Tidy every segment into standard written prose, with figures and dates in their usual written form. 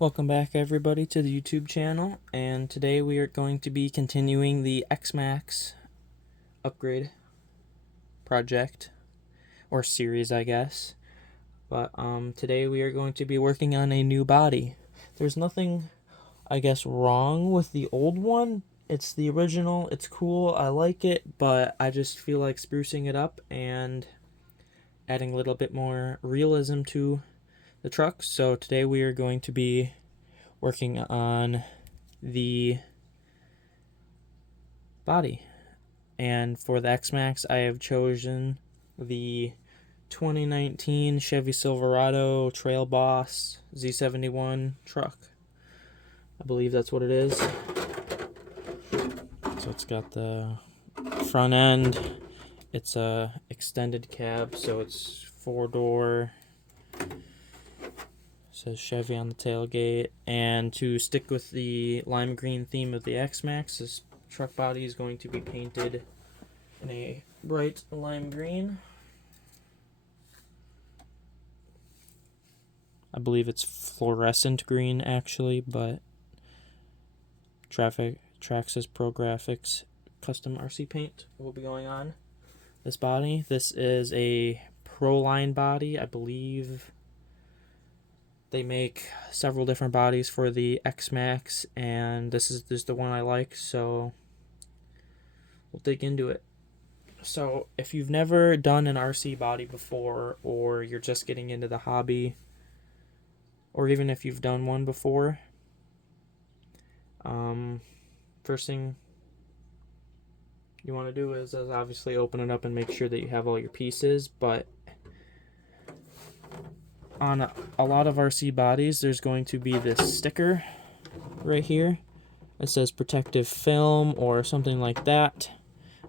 Welcome back, everybody, to the YouTube channel, and today we are going to be continuing the X-Maxx upgrade project, or series, I guess. But today we are going to be working on a new body. There's nothing, I guess, wrong with the old one. It's the original, it's cool, I like it, but I just feel like sprucing it up and adding a little bit more realism to the truck. So today we are going to be working on the body. And for the X-Maxx, I have chosen the 2019 Chevy Silverado Trail Boss Z71 truck. I believe that's what it is. So it's got the front end. It's a extended cab, so it's 4-door. Says Chevy on the tailgate. And to stick with the lime green theme of the X-Maxx, this truck body is going to be painted in a bright lime green. I believe it's fluorescent green, actually, but Traxxas Pro Graphics custom RC paint will be going on this body. This is a Pro Line body. I believe they make several different bodies for the X-Maxx, and this is the one I like, so we'll dig into it. So if you've never done an RC body before, or you're just getting into the hobby, or even if you've done one before, first thing you want to do is obviously open it up and make sure that you have all your pieces. But on a lot of RC bodies, there's going to be this sticker right here. It says protective film or something like that.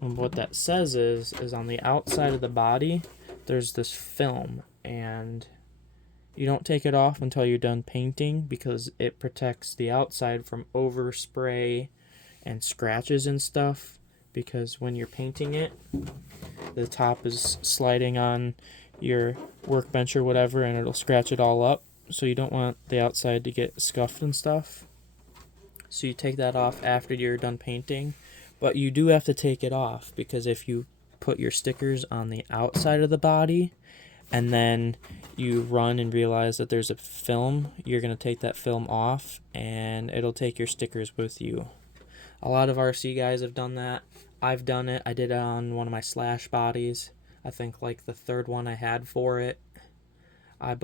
And what that says is on the outside of the body, there's this film, and you don't take it off until you're done painting because it protects the outside from overspray and scratches and stuff, because when you're painting it, the top is sliding on your workbench or whatever, and it'll scratch it all up. So you don't want the outside to get scuffed and stuff. So you take that off after you're done painting. But you do have to take it off, because if you put your stickers on the outside of the body and then you run and realize that there's a film, you're going to take that film off and it'll take your stickers with you. A lot of RC guys have done that. I've done it. I did it on one of my Slash bodies. I think like the third one I had for it. I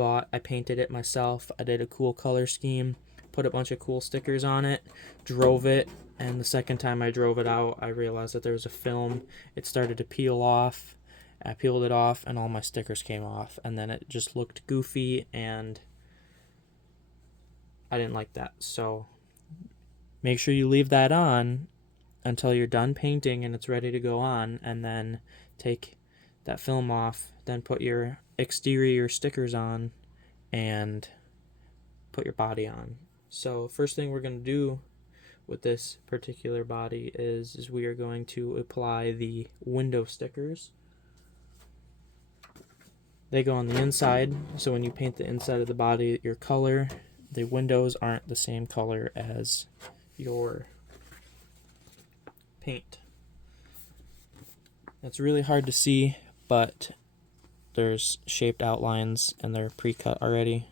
painted it myself. I did a cool color scheme, put a bunch of cool stickers on it, drove it, and the second time I drove it out, I realized that there was a film. It started to peel off. I peeled it off, and all my stickers came off, and then it just looked goofy, and I didn't like that. So make sure you leave that on until you're done painting and it's ready to go on, and then take that film off, then put your exterior stickers on and put your body on. So first thing we're going to do with this particular body is we are going to apply the window stickers. They go on the inside, so when you paint the inside of the body your color, the windows aren't the same color as your paint. It's really hard to see, but there's shaped outlines and they're pre-cut already.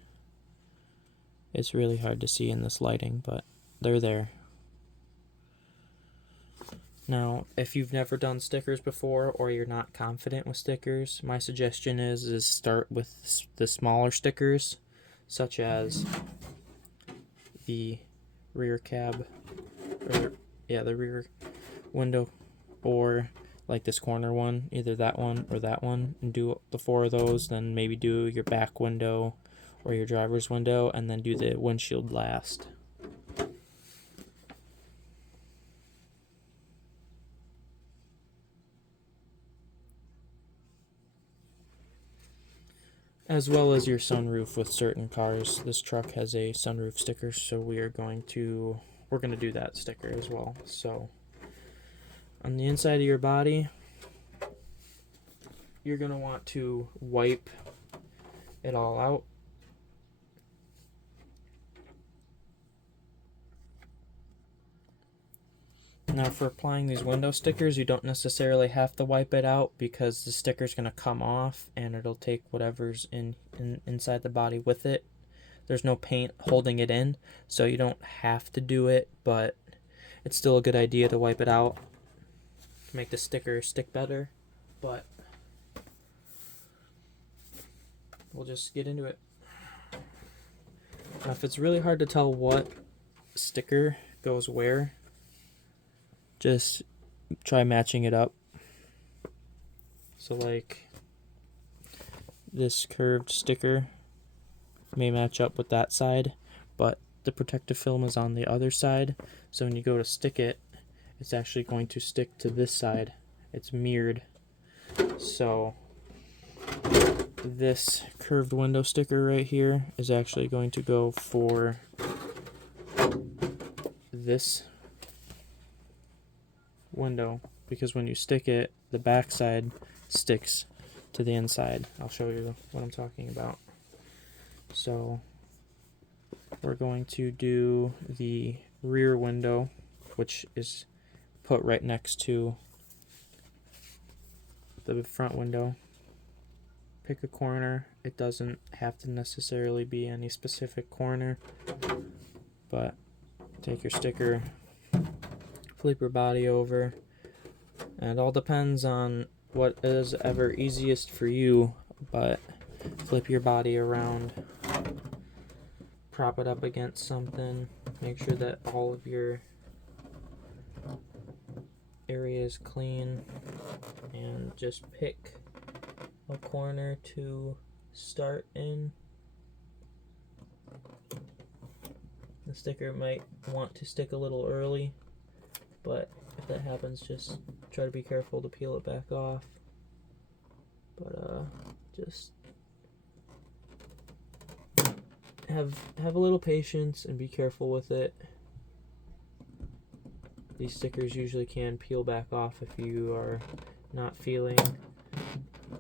It's really hard to see in this lighting, but they're there. Now, if you've never done stickers before, or you're not confident with stickers, my suggestion is start with the smaller stickers, such as the rear cab, or the rear window, or like this corner one, either that one or that one, and do the 4 of those. Then maybe do your back window or your driver's window, and then do the windshield last. As well as your sunroof with certain cars. This truck has a sunroof sticker, so we're going to do that sticker as well. So on the inside of your body, you're going to want to wipe it all out. Now for applying these window stickers, you don't necessarily have to wipe it out because the sticker's going to come off and it'll take whatever's inside the body with it. There's no paint holding it in, so you don't have to do it, but it's still a good idea to wipe it out to make the sticker stick better. But we'll just get into it. Now, if it's really hard to tell what sticker goes where, just try matching it up. So like this curved sticker may match up with that side, but the protective film is on the other side, so when you go to stick it, it's actually going to stick to this side. It's mirrored. So this curved window sticker right here is actually going to go for this window, because when you stick it, the back side sticks to the inside. I'll show you what I'm talking about. So we're going to do the rear window, which is put right next to the front window. Pick a corner. It doesn't have to necessarily be any specific corner, but take your sticker, flip your body over, and it all depends on what is ever easiest for you, but flip your body around, prop it up against something, make sure that all of your area is clean, and just pick a corner to start in. The sticker might want to stick a little early, but if that happens, just try to be careful to peel it back off. But just have a little patience and be careful with it. These stickers usually can peel back off if you are not feeling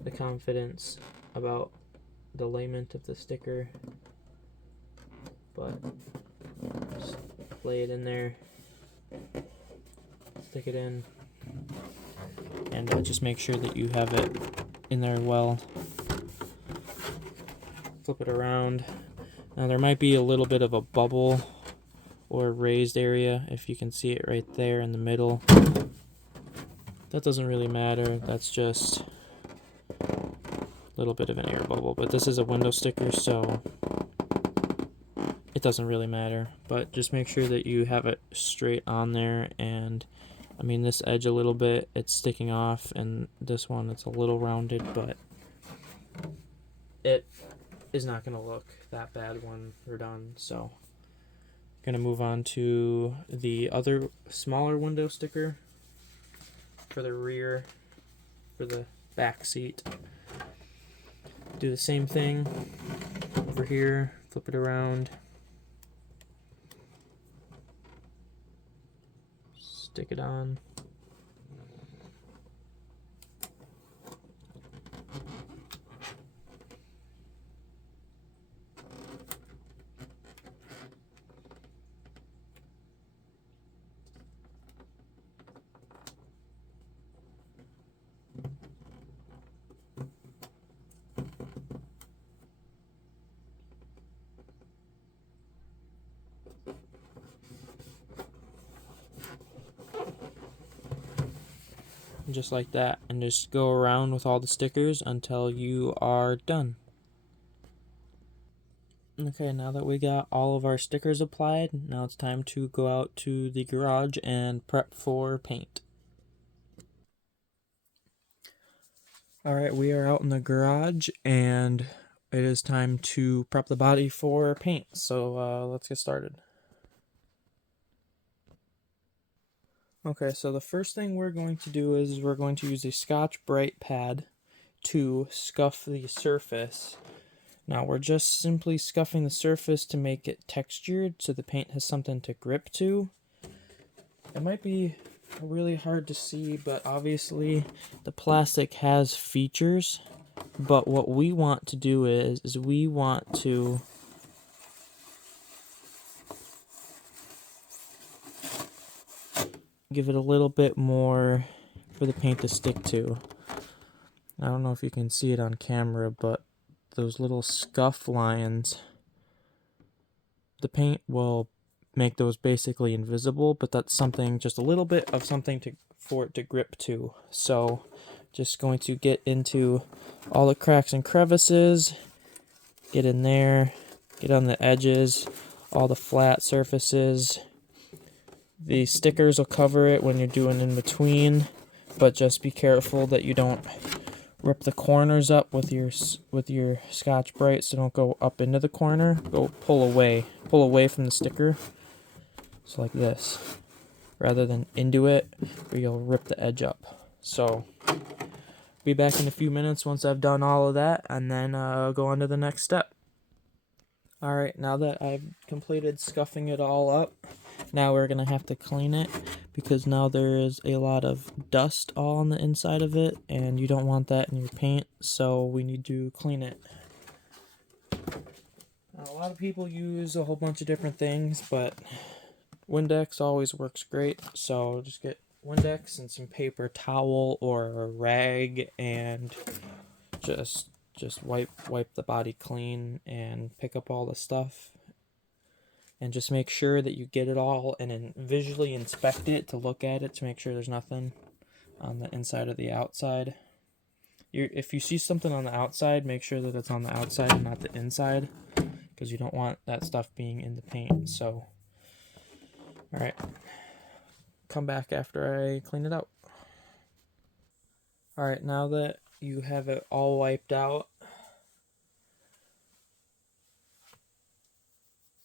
the confidence about the layment of the sticker, but just lay it in there, stick it in, and just make sure that you have it in there well. Flip it around. Now there might be a little bit of a bubble or raised area, if you can see it right there in the middle. That doesn't really matter, that's just a little bit of an air bubble, but this is a window sticker, so it doesn't really matter. But just make sure that you have it straight on there, and I mean this edge a little bit, it's sticking off, and this one it's a little rounded, but it is not going to look that bad when we're done. So going to move on to the other smaller window sticker for the rear, for the back seat. Do the same thing over here, flip it around, stick it on. Just like that, and just go around with all the stickers until you are done. Okay, now that we got all of our stickers applied, now it's time to go out to the garage and prep for paint. Alright, we are out in the garage and it is time to prep the body for paint, so let's get started. Okay, so the first thing we're going to do is we're going to use a Scotch-Brite pad to scuff the surface. Now we're just simply scuffing the surface to make it textured so the paint has something to grip to. It might be really hard to see, but obviously the plastic has features. But what we want to do is we want to give it a little bit more for the paint to stick to. I don't know if you can see it on camera, but those little scuff lines, the paint will make those basically invisible, but that's something, just a little bit of something for it to grip to. So just going to get into all the cracks and crevices, get in there, get on the edges, all the flat surfaces. The stickers will cover it when you're doing in between, but just be careful that you don't rip the corners up with your Scotch-Brite, so don't go up into the corner. Go pull away from the sticker. So like this, rather than into it, where you'll rip the edge up. So be back in a few minutes once I've done all of that, and then go on to the next step. Alright, now that I've completed scuffing it all up, now we're going to have to clean it, because now there is a lot of dust all on the inside of it, and you don't want that in your paint, so we need to clean it. Now, a lot of people use a whole bunch of different things, but Windex always works great, so just get Windex and some paper towel or a rag, and just wipe the body clean and pick up all the stuff, and just make sure that you get it all and then visually inspect it to look at it to make sure there's nothing on the inside or the outside. If you see something on the outside, make sure that it's on the outside and not the inside, because you don't want that stuff being in the paint. So alright, come back after I clean it out. Alright, now that you have it all wiped out,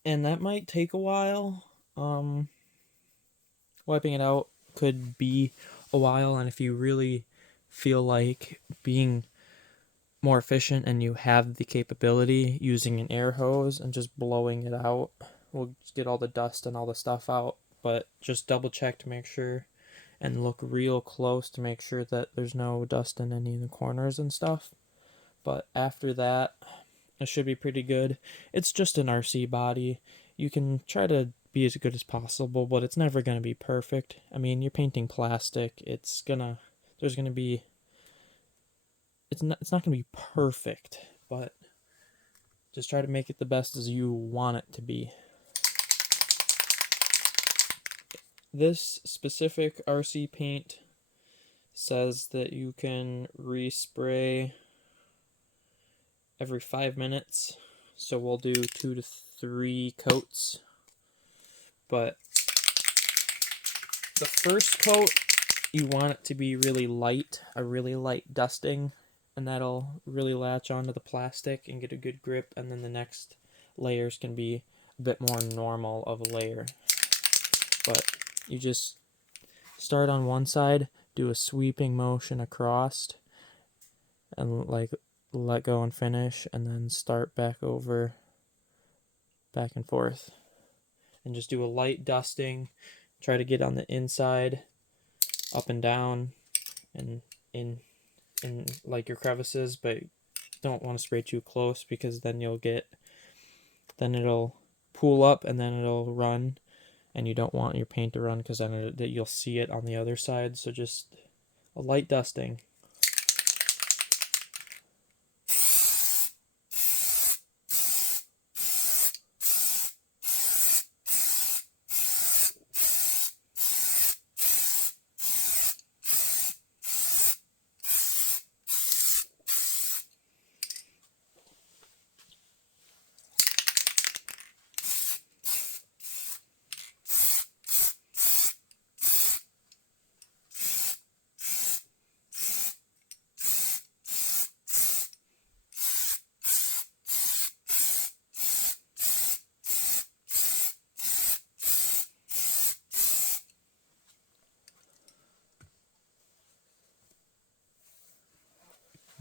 and that might take a while, wiping it out could be a while, and if you really feel like being more efficient and you have the capability, using an air hose and just blowing it out will get all the dust and all the stuff out. But just double check to make sure and look real close to make sure that there's no dust in any of the corners and stuff. But after that, it should be pretty good. It's just an RC body. You can try to be as good as possible, but it's never going to be perfect. I mean, you're painting plastic. It's not going to be perfect, but just try to make it the best as you want it to be. This specific RC paint says that you can respray every 5 minutes, so we'll do 2 to 3 coats. But the first coat, you want it to be really light, a really light dusting, and that'll really latch onto the plastic and get a good grip, and then the next layers can be a bit more normal of a layer. But you just start on one side, do a sweeping motion across, and like let go and finish, and then start back over, back and forth, and just do a light dusting. Try to get on the inside, up and down, and in like your crevices, but don't want to spray too close, because then it'll pool up and then it'll run, and you don't want your paint to run, because then you'll see it on the other side. So just a light dusting.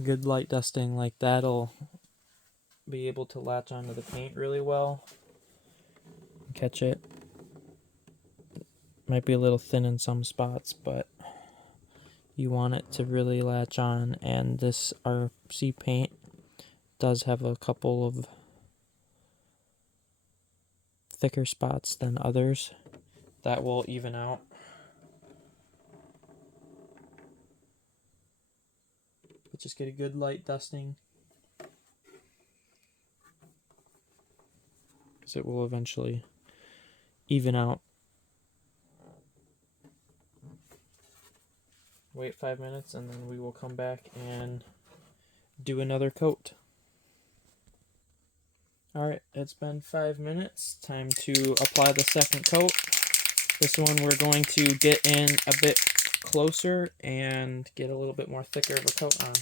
Good light dusting like that'll be able to latch onto the paint really well. Catch it. Might be a little thin in some spots, but you want it to really latch on, and this RC paint does have a couple of thicker spots than others that will even out. Just get a good light dusting, because it will eventually even out. Wait 5 minutes, and then we will come back and do another coat. Alright, it's been 5 minutes. Time to apply the second coat. This one we're going to get in a bit closer and get a little bit more thicker of a coat on.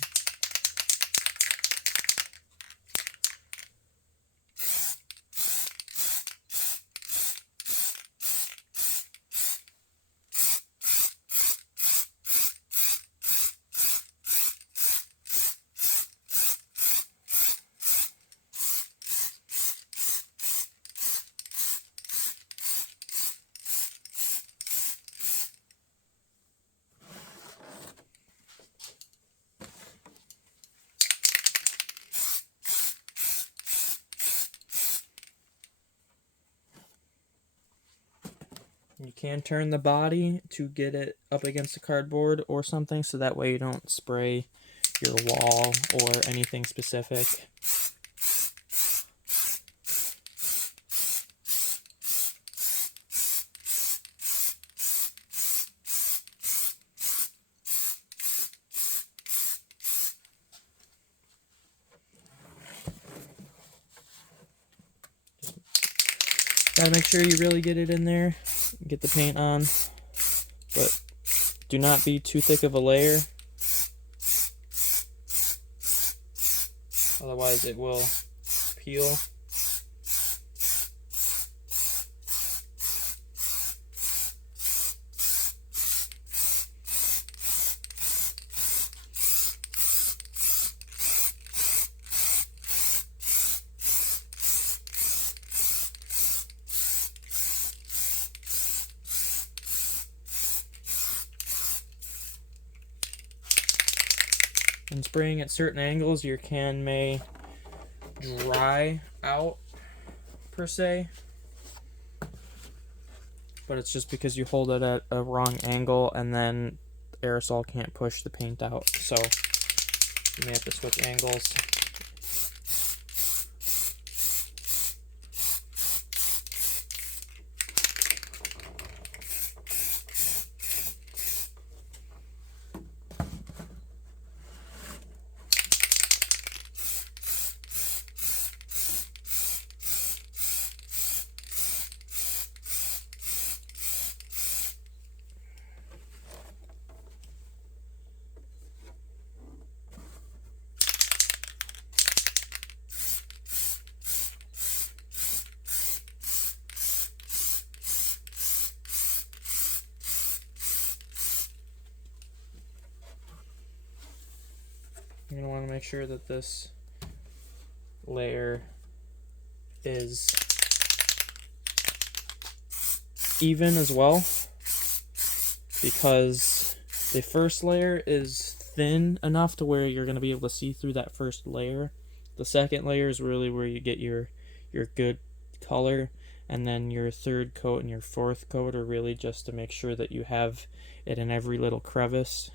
You can turn the body to get it up against the cardboard or something, so that way you don't spray your wall or anything specific. Gotta make sure you really get it in there, get the paint on, but do not be too thick of a layer, otherwise it will peel. And spraying at certain angles, your can may dry out, per se. But it's just because you hold it at a wrong angle, and then aerosol can't push the paint out. So you may have to switch angles. You're going to want to make sure that this layer is even as well, because the first layer is thin enough to where you're going to be able to see through that first layer. The second layer is really where you get your good color, and then your third coat and your fourth coat are really just to make sure that you have it in every little crevice.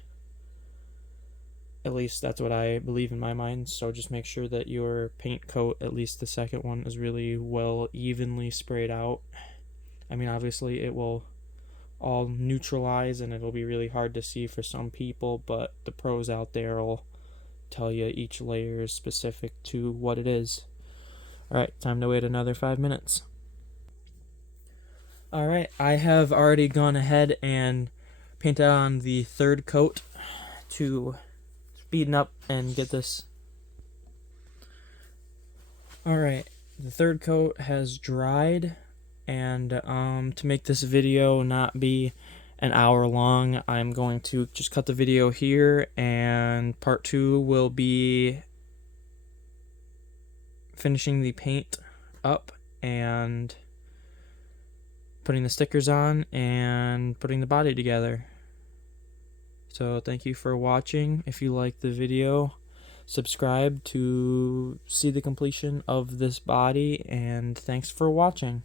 At least that's what I believe in my mind. So just make sure that your paint coat, at least the second one, is really well evenly sprayed out. I mean, obviously it will all neutralize and it'll be really hard to see for some people, but the pros out there will tell you each layer is specific to what it is. Alright, time to wait another 5 minutes. Alright, I have already gone ahead and painted on the third coat to speeden up and get this. Alright, the third coat has dried, and to make this video not be an hour long, I'm going to just cut the video here, and part 2 will be finishing the paint up and putting the stickers on and putting the body together. So thank you for watching. If you like the video, subscribe to see the completion of this body, and thanks for watching.